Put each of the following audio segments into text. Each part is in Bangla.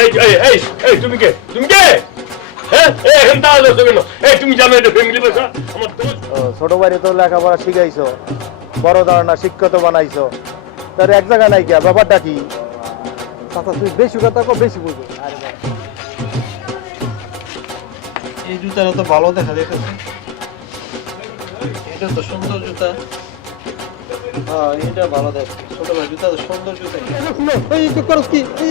এই এই এই এই তুমি কে? তুমি কে? হ্যাঁ? এই এখন তাহলে কেন এই তুমি জানো এটা ফ্যামিলি বাসা? আমার দোস্ত ও, ছোট ভাইরে তো লেখাপড়া শিখাইছো। বড় ধারণা শিক্ষিত বানাইছো। তার এক জায়গায় নাই গিয়া ব্যাপারটা কি? চাচা তুমি বেশি কথা কো বেশি বুঝো এই জুতাটা তো ভালো দেখা যাইতেছে। এটা তো সুন্দর জুতা। হ্যাঁ এটা ভালো দেখ। ছোট ভাই জুতা তো সুন্দর জুতা। এই তো করস কি? এই,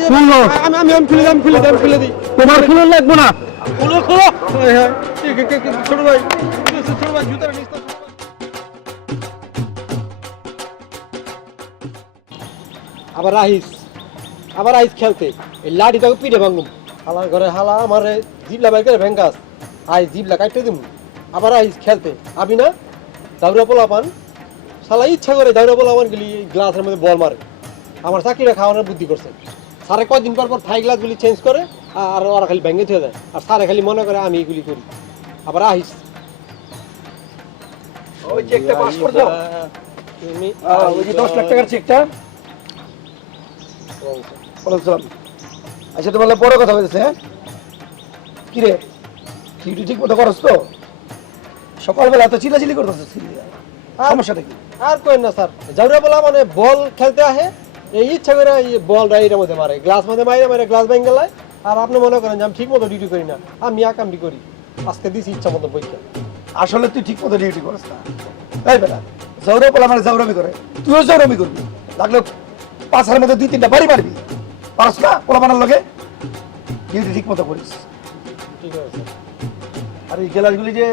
আমি আমি আমি খুলে আমি খুলে আমি খুলে দিই। তোমার খুলে লাগবো না। খুলো। খুলো হ্যাঁ এই, কে- কে- কে- ছোট ভাই ছোট ভাই জুতাটা নিস তো, ছোট ভাই। আবার আহিস। আবার আহিস খেলতে। এই লাঠি তাকে পিঠে ভাঙুম হালার ঘরে হালা আমার জিবলা বাইক করে ভেঙ্গাস। আইস জিবলা কাটতে দিম। আবার আহিস খেলতে। আবি না? দাউরা পোলা পান শালা ইচ্ছা করে দাউরা পোলা পান গুলি গ্লাসের মধ্যে বল মারে। আমার চাকরিটা খাওয়ানোর বুদ্ধি করছে। সারে কয়দিন পর পর থাই গ্লাসগুলি চেঞ্জ করে আর ওরা খালি ভেঙে থেকে যায় আর সারে খালি মনে করে আমি এগুলি করি। আবার আহিস। ওই চেকটা পাস করে দাও তুমি ওই যে দশ লাখ টাকার চেকটা বলছিলাম আচ্ছা তোমার বড় কথা হয়েছে হ্যাঁ? কি রে? ডিউটি ঠিক মতো করস তো? সকালবেলা তো চিলাচিলি করতেছে সমস্যাটা কি? আর কই না স্যার। জাউরা বলা মানে বল খেলতে আহে এই ইচ্ছা করে এই বলটা এটার মধ্যে মারে গ্লাস মধ্যে মারে মারে গ্লাস ভেঙে গেলায়। আর আপনি মনে করেন যে আমি ঠিক মতো ডিউটি করি না আমি একামটি করি। আজকে দিছি ইচ্ছা মতো পরীক্ষা। আসলে তুই ঠিক মতো ডিউটি করিস না। তাই বেটা জৌরব বলে মানে জৌরমি করে তুইও জৌরমি করবি। লাগলে পাঁচের মধ্যে দুই তিনটা বাড়ি মারবি। পারস না পোলা বানার লগে? ডিউটি ঠিক মতো করিস। ঠিক আছে আর এই গ্লাসগুলি যে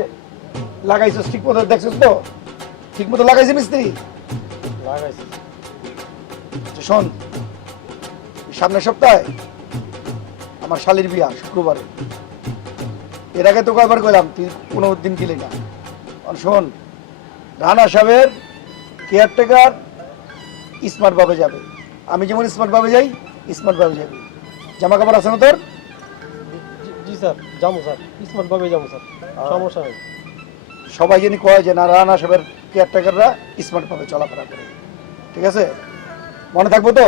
লাগাইছিস ঠিক মতো দেখছিস তো? ঠিক মতো লাগাইছে মিস্ত্রি? লাগাইছি। আচ্ছা, শোন সামনের সপ্তাহে আমার শালির বিয়া শুক্রবারে। এর আগে তো কয়বার কইলাম তুই কোনো দিন গেলি না। আর শোন রানা সাহেবের কেয়ারটেকার স্মার্টভাবে যাবে। আমি যেমন স্মার্টভাবে যাই স্মার্টভাবে যাবে। জামা কাপড় আছে না তোর? জি- জি স্যার যাব স্যার। স্মার্টভাবে যাব স্যার। সমস্যা নেই। সবাই জানি কয় যে না রানা সাহেবের কেয়ারটেকাররা স্মার্ট ভাবে চলাফেরা করে। ঠিক আছে? মনে থাকব তো?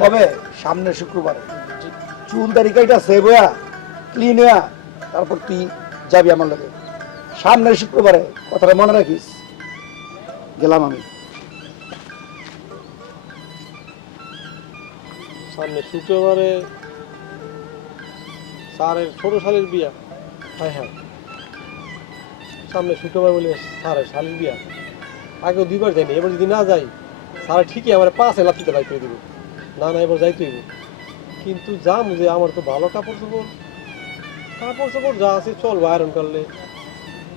কবে? সামনের শুক্রবারে। চুল তারিখাটা সেভ হইয়া ক্লিন হইয়া তারপর তুই যাবি আমার লগে। সামনের শুক্রবারে কথাটা মনে রাখিস? গেলাম আমি। সামনে শুক্রবারে স্যারের ছোট শালের বিয়া। হ্যাঁ হ্যাঁ। সামনে শুক্রবার বলে স্যারের শালের বিয়া। আগেও দুইবার যাইনি, এবার যদি না যাই স্যার ঠিকই আমার পাঁচ লাঠিতে বাই করে দিব। না না, এবার যাইতে হইব। কিন্তু যাম যে আমার তো ভালো কাপড় চোপড়। কাপড় চোপড় যা আছে চলবো আয়রন করলে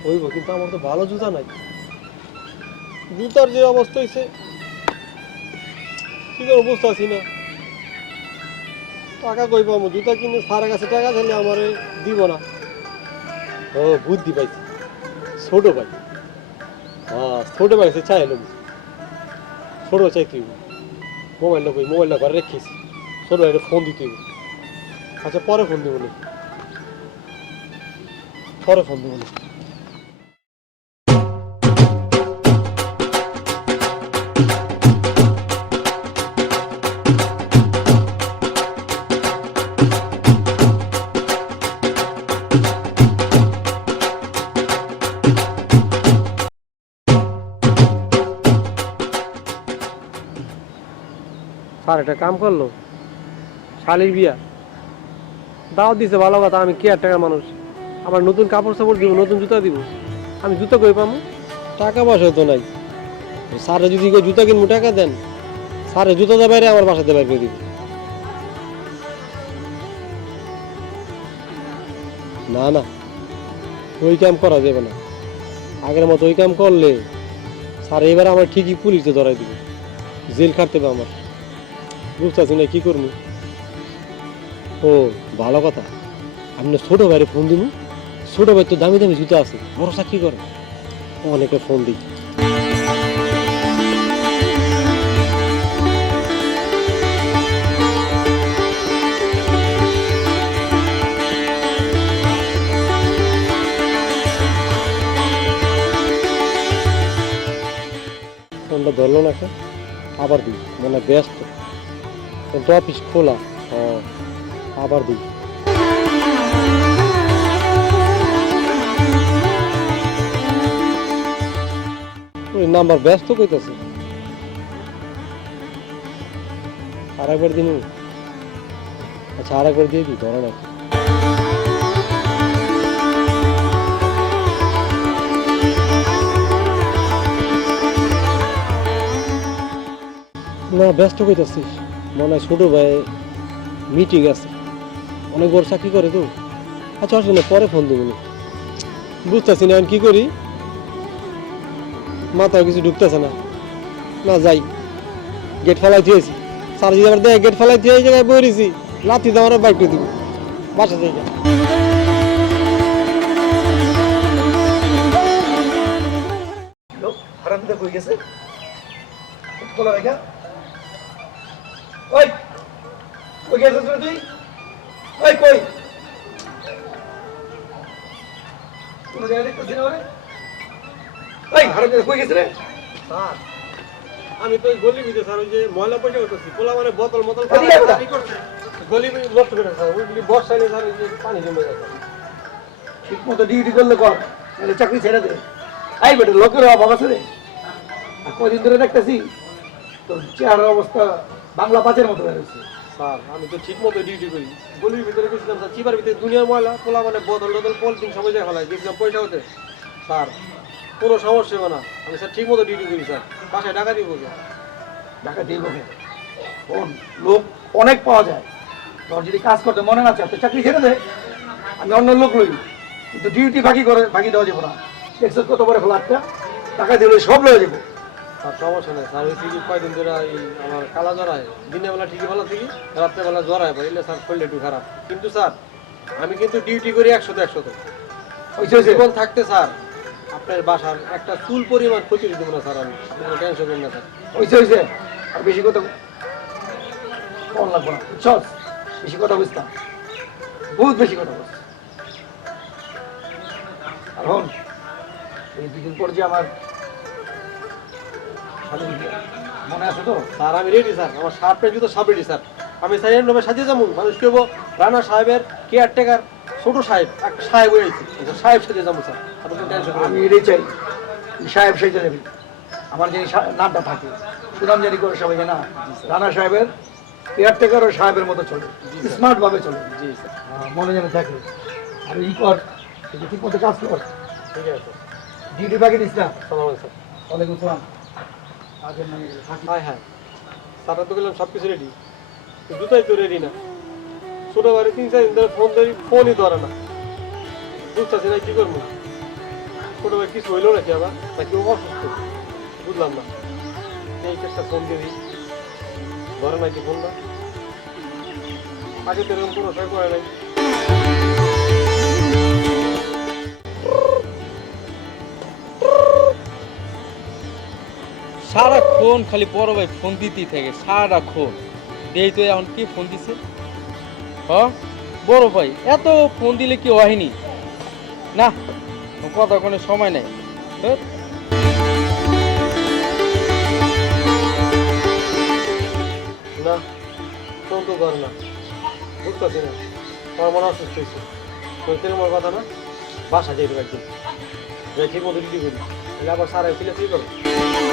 হইব, কিন্তু আমার তো ভালো জুতা নাই। জুতার যে অবস্থা হয়েছে কি করে বুঝতে পারছি না। টাকা কই পাবো জুতা কিনে সারা কাছে টাকা চাইলে আমারে দিব না। ও, বুদ্ধি পাইছি। ছোট ভাই। হ্যাঁ ছোট ভাই সে চাইলো ছোট চাই তুই মোবাইলটা কই মোবাইলটা ঘরে রেখেছি ছোট ভাইটা ফোন দিতে হইব। আচ্ছা পরে ফোন দিব না পরে ফোন দিব স্যার, একটা কাম করল। শালির বিয়া। দাওয়াত দিছে ভালো কথা, আমি কেয়ার টাকার মানুষ। আমার নতুন কাপড় চাপড় দিব, নতুন জুতা দিব। আমি জুতা কই পামু? টাকা পয়সা তো নাই। স্যারে যদি কেউ জুতা কিনবো, টাকা দেন। স্যারে জুতা দেবে বাইরে, আমার বাসাতে বাইরে করে দিব। না না। ওই কাম করা যাবে না। আগের মতো ওই কাম করলে স্যার, এবার আমার ঠিকই পুলিশে ধরাই দিবে। জেল খাটতে হবে আমার। বুঝতেছি না, কি করব? ও, ভালো কথা। আপনি ছোট ভাইরে ফোন দিব। ছোট ভাই তো দামি দামি জুতো আছে। বড় চাকরি করে? অনেকে ফোন দিই। ফোনটা ধরলো না আবার দিই মানে ব্যস্ত। কিন্তু অফিস খোলা। আবার ওই নাম্বার ব্যস্ত কইতাছে। আর একবার দিন আচ্ছা আর একবার দিয়ে দিই, ধরে নাকি। না, ব্যস্ত কইতাছিস। মনে হয় ছোট ভাই মিটিং আছে। অনেক বড় চাকরি করে তো। আচ্ছা আসলে না পরে ফোন দেবো। বুঝতেছি না কি করি। মাথায় কিছু ঢুকতেছে না। না, যাই। গেট ফেলাই দিয়েছি স্যার যদি আবার দেয় গেট ফেলাই দিয়ে এই জায়গায় বইরেছি লাথি আমার বাইক দিব। বাসা যাই। লোক হারামিটা কই গেছে? বলা রেখা। ওই কই গেছিস তুই? ওই কই? কোনো জায়গায় দেখতেছি না ওই কই গেছে রে? স্যার আমি তো গলি ভিতরে স্যার ওই যে ময়লা পয়সা করতেছি পোলা মানে বোতল মতল করছে। গলি নষ্ট করে স্যার ওইগুলি বর্ষায় স্যার ওই যে পানি জমে গেছে ঠিক মতো ডিউটি করলে কর চাকরি ছেড়ে দে। আই বেটা লোকের অভাব আছে রে। কদিন ধরে দেখতেছি তোর চেহারার অবস্থা বাংলা পাঁচের মতো হয়ে গেছে স্যার আমি তো ঠিক মতো ডিউটি করি। গলির ভিতরে গেছিলাম স্যার। চিপার ভিতরে দুনিয়ার ময়লা পোলা মানে বোতল টোতল পলিথিন সবাই যায় ফেলায়। গেছিলাম পয়সা হতে। স্যার কোনো সমস্যা হবে না। আমি স্যার ঠিক মতো ডিউটি করি স্যার। বাসায় টাকা দিব দিয়ে লোকে কোন লোক অনেক পাওয়া যায়। তোর যদি কাজ করতে মনে না চায় তো চাকরি ছেড়ে দে। আমি অন্য লোক লই। কিন্তু ডিউটি বাকি করে বাকি দেওয়া যাব না। দেখছ কত বড় ফ্ল্যাটটা টাকা দিলে সব লয়ে যাব। স্যার সমস্যা নেই স্যার ওই থেকে কয়দিন ধরে আমার কালা জড়ায় দিনের বেলা ঠিকই ভালো থাকি রাত্রেবেলা জড়ায় পাই স্যার শরীরটা একটু খারাপ। কিন্তু স্যার আমি কিন্তু ডিউটি করি একশোতে একশোতে। হয়েছে হয়েছে জীবন থাকতে স্যার আপনার বাসার একটা চুল পরিমাণ ক্ষতি দিব না স্যার আমি। কোনো টেনশন করেন না স্যার। হয়েছে হয়েছে আর বেশি কথা কম লাগবো না। বুঝছস বেশি কথা বুঝতাম বহুত বেশি কথা বুঝ আর হন এই দুদিন পর যে আমার মনে আছে তো? স্যার আমি রেডি স্যার। আমার সাত জুতো সব রেডি স্যার। আমি স্যার এর নামে সাজিয়ে যাব। মানুষ কেবো রানা সাহেবের কেয়ারটেকার ছোট সাহেব। এক সাহেব হয়েছে সাহেব সাজিয়ে যাব স্যার। আমি না। এটাই চাই। সাহেব সেই যাবি আমার সা- নামটা থাকে সুনাম জানি করে সবাই জানা রানা সাহেবের কেয়ারটেকার ও সাহেবের মতো চলে। স্মার্ট ভাবে চলে। জি স্যার। মনে যেন থাকে। আর ই কর ঠিক মতো কাজ কর। ঠিক আছে। ডিউটি বাকি দিস না? সালাম স্যার। ওয়ালাইকুম সালাম আগের নামে গেলে থাকি। হ্যাঁ হ্যাঁ। তো গেলাম সব কিছু রেডি জুতাই তো রেডি না। ছোট তিন চার দিন ধরে ফোন ধরি ফোনই ধরে না। বুঝতেছি না কি করব। ছোট কিছু হইল নাকি আবার? নাকি অসুস্থ? বুঝলাম না। এই চেষ্টা ফোন দিয়ে দিই। ধরে নাকি ফোনটা আগে তো এরকম কোনো সময় করে নাই। সারাক্ষণ খালি বড় ভাই ফোন দিতেই থাকে, সারাক্ষণ। দেই তো এখন কি ফোন দিছে? হ বড় ভাই, এত ফোন দিলে কি হয়নি? না, কথা কোনো সময় নেই। ধ্যাৎ। না তো ধরে না। বুঝতেছি না। মনে অসুস্থ হয়েছে। কথা না? বাসা মতো ডিউটি করি। তাহলে আবার সারাই করো বুঝতেছি না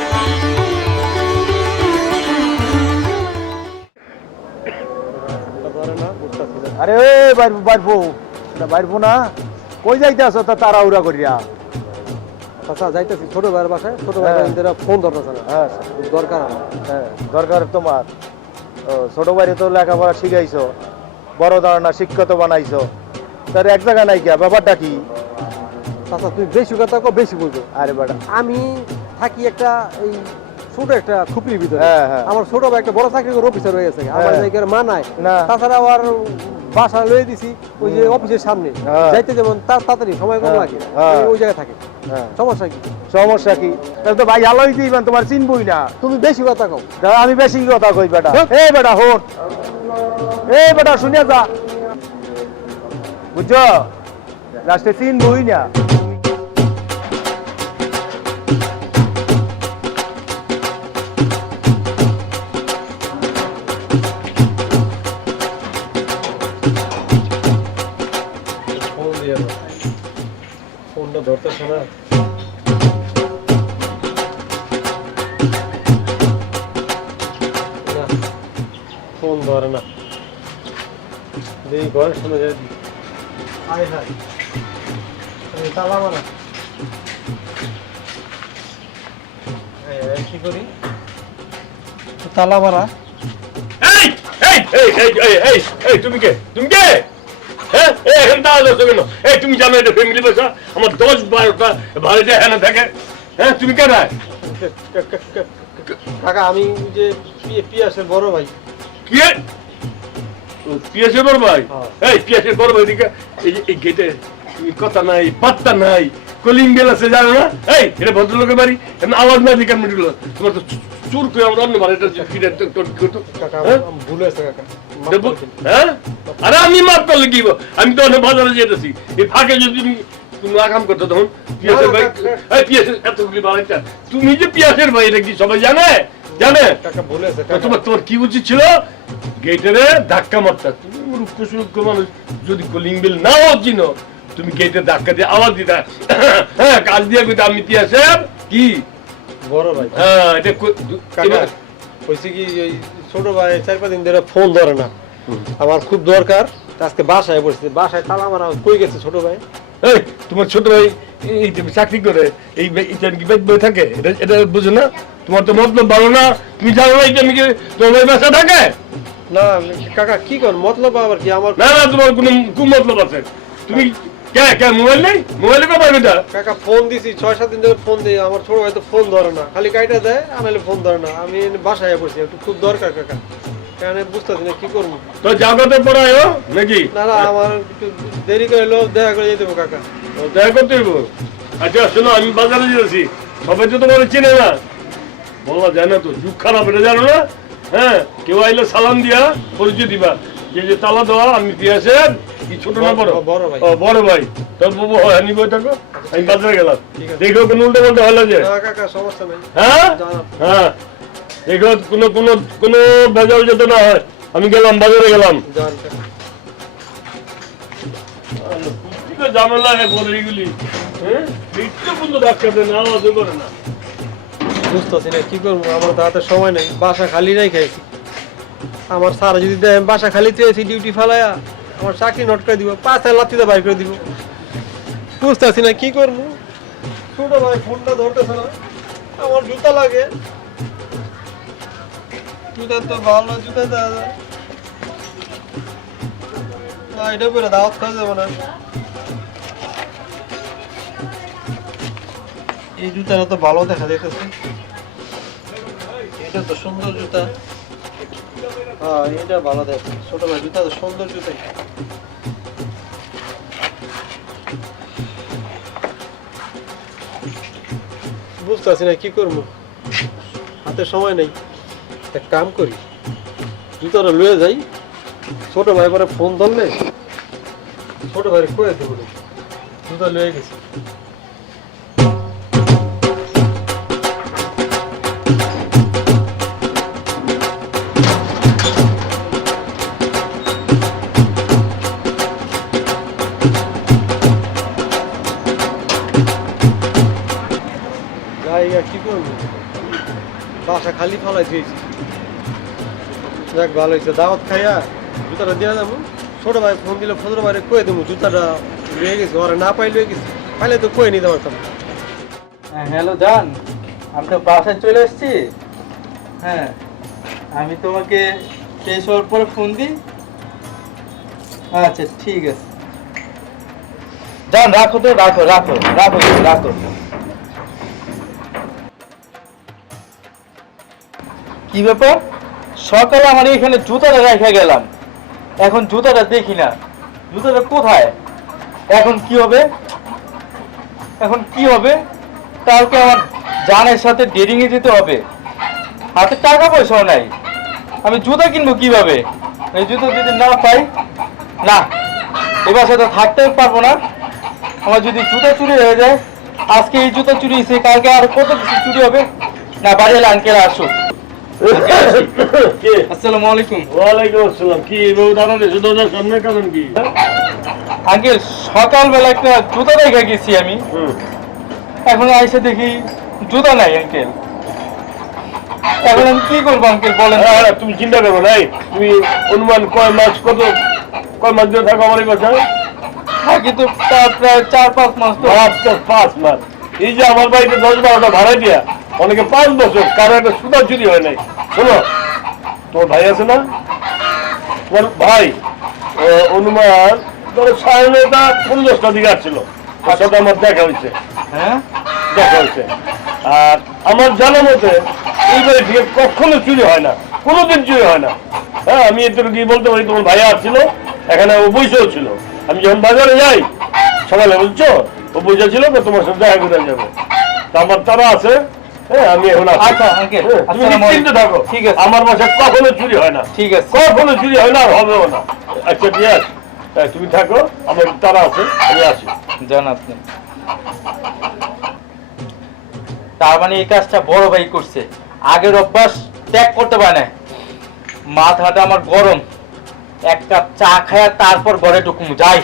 আরে এটা বাইরবো না। কই যাইতে আছো তা তাড়াহুড়া করিয়া? আচ্ছা যাইতেছি ছোট ভাইয়ের বাসায়। ছোট ভাই হ্যাঁ। ফোন ধরতেছে না। হ্যাঁ। দরকার হ্যাঁ দরকার তোমার। ছোট বাইরে তো লেখাপড়া শিখাইছো। বড় ধারণা শিক্ষিত বানাইছো। তার এক জায়গা নাই গিয়া ব্যাপারটা কি? আচ্ছা তুই বেশি কথা কো বেশি বলব। আরে বেটা। আমি থাকি একটা এই ছোট একটা খুপড়ির ভিতরে। হ্যাঁ, হ্যাঁ। আমার ছোট ভাই একটা বড় চাকরি করে অফিসার হয়ে গেছে। আমার হ্যাঁ। জায়গার মানায় না। তাছাড়া আবার বাসা লয়ে দিছি ওই যে অফিসের সামনে। হ্যাঁ। যাইতে যেমন তার তাড়াতাড়ি সময় কম হ্যাঁ, লাগে। হ্যাঁ। ওই- জায়গায় থাকে। হ্যাঁ। সমস্যা কি? সমস্যা কি? তাহলে তো ভাই আলোই দিবেন তোমার চিনবই না তুমি বেশি কথা কও। আমি বেশি কথা কই বেটা। এ বেটা হন এ বেটা শুনে যা। বুঝছ? লাস্টে চিনবই না ফোন ধরে না সামনে যাই এই তালা মারা এই, এই, কি করি তালা মারা এই এই এই এই এই এই এই তুমি কে? তুমি কে? কেন এই তুমি জানো এটা ফ্যামিলি বাসা? আমার দশ বারোটা বাড়িতে থাকে। হ্যাঁ তুমি কে না কা- কা- কা- কা- কাকা আমি যে পিয়াসের বড় ভাই। কি? পিয়াসের বড় ভাই? হ্যাঁ। এই পিয়াসের বড় ভাই দিকে। এই যে এই গেটে কথা নাই পাত্তা নাই। কলিং বেল আছে জানো না? এই এটা ভদ্রলোকের বাড়ি। আওয়াজ না দিকে মিটল তোমার তো চুর করে আমার অন্য তোর- তোর- তোর- তোর- হ্যাঁ? হ্যাঁ? আরে আমি করলে কি আমি তো অনেক বাজারে যেতেছি। এই ফাঁকে যদি আগাম করতো তখন পিয়াসের ভাই এই পিয়াসের এতগুলি বাড়াইটা তুমি যে পিয়াসের ভাই এটা কি সবাই জানে? জানে? তোমার তোমার কি উচিত ছিল? গেটেরে ধাক্কা মারতা। তুমি রুক্ষ সুরক্ষ মানুষ। যদি কলিং বিল নাও চিনো তুমি গেটে ধাক্কা দিয়ে আওয়াজ দিতা হ্যাঁ কাজ দিয়ে আমি পিয়াসের কি? বড় ভাই। হ্যাঁ এটা কই- কাকা এবার- হয়েছে কি ওই ছোট ভাই চার পাঁচ দিন ধরে ফোন ধরে না। আমার খুব দরকার আজকে বাসায় বসছে। বাসায় তালা মারা কই গেছে ছোট ভাই? এই তোমার ছোট ভাই এই চাকরি করে এই কি বই থাকে এটা এটা বুঝো না? তোমার তো মতলব ভালো না। তুমি জানো না এটা নাকি তোমার ভাই বাসা থাকে? না কাকা কি কর মতলব আবার কি? আমার না না তোমার কোনো কু মতলব আছে। তুমি কে কে মোবাইল নেই? মোবাইলে কো কাকা ফোন দিছি ছয় সাত দিন ধরে ফোন দিই আমার ছোট ভাই তো ফোন ধরে না। খালি দেয় ফোন ধরে না। আমি বাসায় পড়ছি একটু খুব দরকার কাকা। বুঝতেছি না কি করব। তো জাগতে পড়ায়ও নাকি? না না আমার একটু দেরি করে লোক দেখা করে যেতে কাকা। ও, দেখা করতে হইব? আচ্ছা শোনো আমি বাজারে যাচ্ছি। সবাই তো তোমার চিনে না। বলা যায় না তো যুগ খারাপ এটা জানো না? হ্যাঁ কেউ আইলে সালাম দিয়া পরিচয় দিবা। যে যে তালা দেওয়া আমি দিয়েছেন কি ছোট না বড়? বড়- বড় ভাই। ও বড় ভাই। তোর বাবু আমি বই থাকো আমি বাজারে গেলাম। দেখো কোনো উল্টো পাল্টা হলো যে? কাকা সমস্যা নেই। হ্যাঁ? হ্যাঁ। দেখো কোনো কোনো কোনো ভেজাল যেতে না হয়। আমি গেলাম বাজারে গেলাম। ঝামেলা হয় বলে এগুলি। হ্যাঁ? একটু পর্যন্ত ধাক্কা দেয় না আওয়াজও করে না। বুঝতেছি না কি করব? আমার তো হাতে সময় নেই। বাসা খালি নাই খাইছি আমার স্যার যদি দেয় বাসা খালি পেয়েছি ডিউটি ফেলায়া। আমার চাকরি নোট করে দিব, পাঁচ হাজার লাত্তিতে বাইর করে দিব। বুঝতে বুঝতেছি না, কি করব? ছোট ভাই ফোনটা ধরতেছে না। আমার জুতা লাগে। জুতা তো ভালো, জুতা দেওয়া যায়। না, এটা করে দাওয়াত খাওয়া যাবে না। এই জুতাটা তো ভালো দেখা যাইতেছে। এটা তো সুন্দর জুতা। হ্যাঁ এটা ভালো দেখ ছোট ভাই জুতা তো সুন্দর জুতা বুঝতেছি না, কি করব? হাতে সময় নেই। এক কাম করি জুতোটা লয়ে যাই। ছোট ভাই পরে ফোন ধরলে, ছোট ভাই কয়ে দেবো জুতো লয়ে গেছি। যাই আর কি করব? বাসা খালি ফালাই দিয়েছি। যাক, ভালো হয়েছে। দাওয়াত খাইয়া জুতাটা দিয়ে যাব। ছোট ভাই ফোন দিলে ফজর বাইরে কয়ে দেবো, জুতাটা লয়ে গেছে ওরা না পাই লয়ে গেছি। পাইলে তো কয়ে নিতে পারতাম। হ্যালো, জান। আমি তো বাসায় চলে এসেছি। হ্যাঁ আমি তোমাকে শেষ হওয়ার পরে ফোন দিই। আচ্ছা ঠিক আছে। জান, রাখো তো, রাখো রাখো রাখো রাখো। কি ব্যাপার? সকালে আমার এখানে জুতাটা রেখে গেলাম। এখন জুতাটা দেখি না। জুতাটা কোথায়? এখন কি হবে? এখন কি হবে? কালকে আমার জানের সাথে ডেটিং এ যেতে হবে। হাতে টাকা পয়সাও নাই। আমি জুতা কিনবো কীভাবে? এই জুতো যদি না পাই, না এবার সাথে থাকতে পারব না। আমার যদি জুতা চুরি হয়ে যায়, আজকে এই জুতা চুরি হয়েছে, কালকে আর কত কিছু চুরি হবে? না, বাড়ি আঙ্কেল আসুক। আসসালামু আলাইকুম। ওয়ালাইকুম আসসালাম। কি বাবু দাঁড়ালে দরজার সামনে কারণ কি? আঙ্কেল সকালবেলা একটা জুতা দেখে গেছি আমি। এখন আইসে দেখি জুতা নাই আঙ্কেল। এখন আমি কি করব আঙ্কেল বলেন। তুমি চিন্তা করো নাই। তুমি অনুমান কয় মাস কত কয় মাস ধরে থাকো আমার বাসায়? থাকি তো প্রায়- চার পাঁচ মাস তো। পাঁচ মাস। এই যে আমার বাড়িতে দশ বারোটা ভাড়া দিয়া অনেকে পাঁচ বছর কারও একটা সুদা চুরি হয় নাই। শোনো তোমার ভাই আছে না? তোমার ভাই অনুমান ধরো সাড়ে নয়টা পনেরোটা দিকে আসছিল। সাথে আমার দেখা হয়েছে। হ্যাঁ? দেখা হয়েছে। আর আমার জানা মতে এই বাড়ি থেকে কখনো চুরি হয় না কোনোদিন চুরি হয় না। হ্যাঁ আমি এটুকু কি বলতে পারি? তোমার ভাইয়া ছিল এখানে ও বসেও ছিল। আমি যখন বাজারে যাই সকালে বলছো ও বসে ছিল তো তোমার সাথে দেখা করে যাবে। তা আমার তারা আছে আমি এখন আচ্ছা, হ্যাঁ, তুমি থাকো। ঠিক আছে। আমার বাসায় কখনো চুরি হয় না। ঠিক আছে। কখনো চুরি হয় না আর হবেও না। আচ্ছা হ্যাঁ, তুমি থাকো আমার তারা আছে আমি আসি। জান আপনি। তার মানে এই কাজটা বড় ভাই করছে। আগের অভ্যাস ত্যাগ করতে পারে না মাথাটা আমার গরম। এক কাপ চা খায়া তারপর ঘরে ঢুকুম যাই।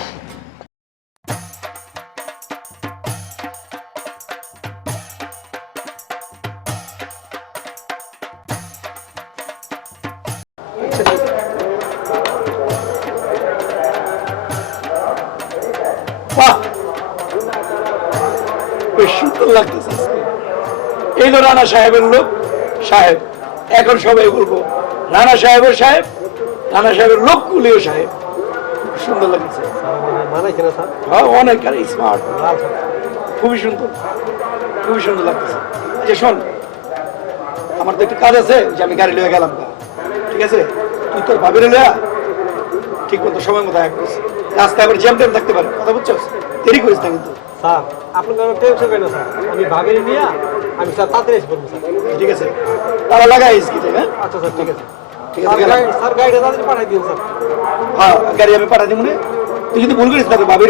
সুন্দর লাগতেছে। এই তো রানা সাহেবের লোক, সাহেব, এখন সবাই বলব, রানা সাহেবের সাহেব, রানা সাহেবের লোক কুলিও সাহেব সুন্দর লাগছে। হ্যাঁ অনেক স্মার্ট খুবই সুন্দর খুবই সুন্দর লাগতেছে। আচ্ছা শোন, আমার তো একটু কাজ আছে যে আমি গাড়ি লয়ে গেলাম ঠিক আছে? তুই তোর ভাবির লয়া ঠিক মতো সময় মতো এক রাস্তায় আবার জ্যাম ট্যাম থাকতে পারে। কথা বুঝছ দেরি করিস না কিন্তু। স্যার আপনি কোনো টেনশন করেন না স্যার। আমি ভাবিনি নিয়ে আমি স্যার তাড়াতাড়ি এসে পড়ব স্যার। ঠিক আছে। তারা লাগাইস কি হ্যাঁ? আচ্ছা স্যার ঠিক আছে। স্যার গাড়িটা তাড়াতাড়ি পাঠাই দিন স্যার। হ্যাঁ গাড়ি আমি পাঠা দিব তুই যদি ভুল করিস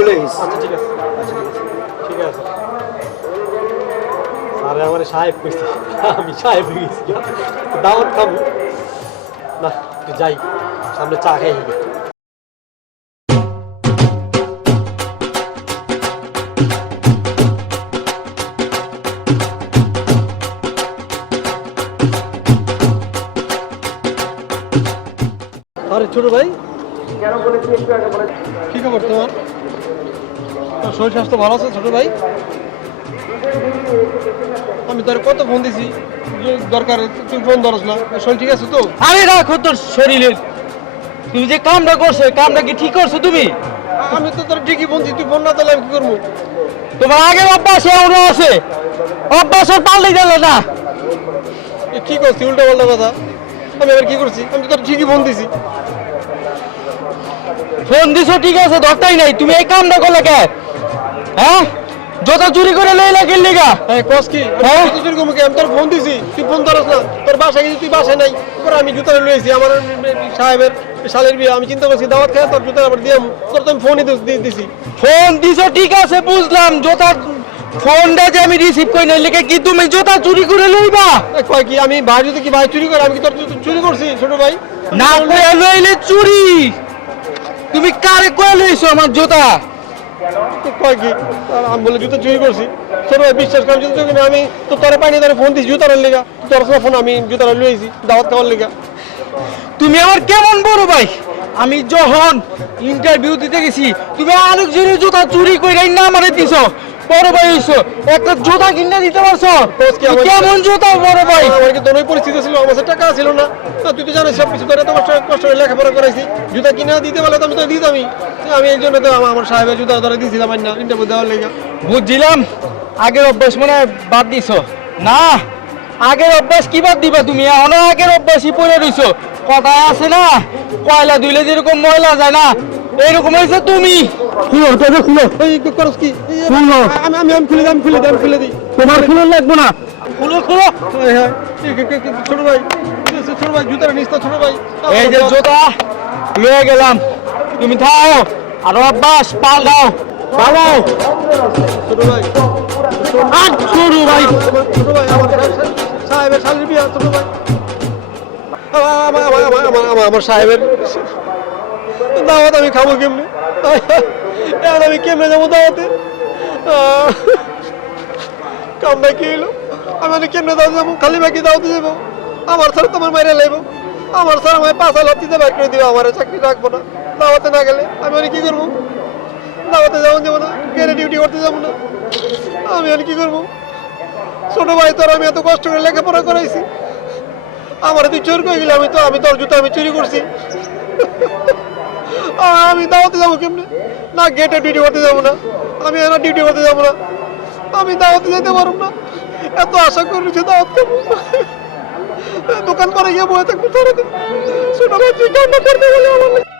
লইস আচ্ছা ঠিক আছে। ঠিক আছে। স্যার আমার সাহেব কইছে আমি সাহেব হয়ে গেছি দাওয়াত খাব। না একটু যাই সামনে চা খাই। ছোট ভাই? কি খবর তোমার? তোর শরীর স্বাস্থ্য ভালো আছে ছোট ভাই? আমি তোর কত ফোন দিছি? যে দরকার তুই ফোন ধরস না। শরীর ঠিক আছে তো? আরে রাখো তোর শরীরে। তুমি যে কামটা করছ কামটা কি ঠিক করছ তুমি? আমি তো তোর ঠিকই বলছি তুই ফোন না তাহলে আমি কি করব? তোমার আগের অভ্যাস এমনও আছে। অভ্যাস পাল্টে গেল না। কি করছি উল্টা পাল্টা কথা? আমি এবার কি করছি? আমি তো তোর ঠিকই ফোন দিছি। ফোন দিছো ঠিক আছে দরকারই নাই। তুমি এই কামটা করলে কে হ্যাঁ? যত চুরি করে লইলা গেলি গা। হ্যাঁ কস কি? হ্যাঁ? কত চুরি করব কি? আমি তোর ফোন দিছি। তুই ফোন ধরস না। তোর বাসায় গেছি তুই বাসায় নাই। পরে আমি জুতা লইছি আমার সাহেবের শালের বিয়ে। আমি চিন্তা করছি দাওয়াত খেয়ে তোর জুতা আবার দিয়ে তোর তো আমি ফোনই দিছি। ফোন দিছো ঠিক আছে বুঝলাম। জোতা ফোনটা যে আমি রিসিভ করি নাই লিখে কি তুমি জোতা চুরি করে লইবা? কয় কি? আমি ভাই যদি কি ভাই চুরি করে আমি কি তোর জুতা চুরি করছি ছোট ভাই? না লইলে চুরি। তুমি কারে কয়ে লইছো আমার জুতা? কয় কি? আমি বলে জুতো চুরি করছি। ভাই বিশ্বাস করে জুতো চুরি আমি তো তোরা পাইনি তোর ফোন দিছি জুতার লেগা। তোর সাথে ফোন আমি জুতার লইছি দাওয়াত খাওয়ার লেগা। তুমি আমার কেমন বড় ভাই? আমি যখন ইন্টারভিউ দিতে গেছি তুমি আরেকজনের জুতা চুরি করে না মারে দিছো বড় ভাই হইছো। একটা জুতা কিনে দিতে পারছ? কেমন জুতা? বড় ভাই? আমার কি তোর পরিস্থিতি ছিল আমার টাকা ছিল না। তা তুই তো জানিস সব কিছু তোর এত কষ্ট করে লেখাপড়া করাইছি। জুতা কিনে দিতে বলে তো আমি তো দিতামই। আমি এই জন্য তো আমার সাহেবের জুতা ধরে দিয়েছিলাম না ইন্টারভিউ দেওয়ার লেগা। বুঝছিলাম। আগের অভ্যাস মনে বাদ দিছো। না আগের অভ্যাস কি বাদ দিবা তুমি? এখনও আগের অভ্যাসই পড়ে রইছো। কথায় আছে না কয়লা ধুইলে যেরকম ময়লা যায় না এইরকম হয়েছে তুমি খুলো তবে খুলো এই কি করস কি খুলো। আমি আমি আমি খুলে দিই আমি খুলে দিই আমি খুলে দিই তোমার খুলো লাগবো না খুলো খুলো হ্যাঁ ছোট ভাই ছোট ভাই জুতার নিস তো ছোট ভাই এই যে জোতা লয়ে গেলাম তুমি থাও আর অভ্যাস পাল দাও পালাও ছোট ভাই আর শুরু ভাই ছোট ভাই আমার সাহেবের শালির বিয়া ছোট ভাই আমার সাহেবের দাওয়াত আমি খাব কেমনে? এখন আমি কেমনে যাব দাওয়াতে? আহ, কামটা কি এলো? আমি মানে কেমনে দাওয়াতে যাব? খালি বাকি দাওয়াতে যাব। আমার স্যার তোমার মাইরে লাইব। আমার স্যার আমায় পাঁচ হাজার দিতে বাইক করে দিবে আমার চাকরি রাখব না। দাওয়াতে না গেলে আমি মানে কি করব? দাওয়াতে যাব যাব না। গেলে ডিউটি করতে যাব না। আমি আর কি করব? ছোট ভাই তোর আমি এত কষ্ট করে লেখাপড়া করাইছি। আমার তুই চোর করে গেলে? আমি তো আমি তোর জুতো আমি চুরি করছি। আমি দাওয়াতে যাব কেমনি? না গেটে ডিউটি করতে যাব না। আমি এখানে ডিউটি করতে যাব না। আমি দাওয়াতে যেতে পারব না। এত আশা করেছি দাওয়াত খাব। দোকান করে গিয়ে বয়ে থাকব সারাদিন তুই কান্না করতে গেলে আমার।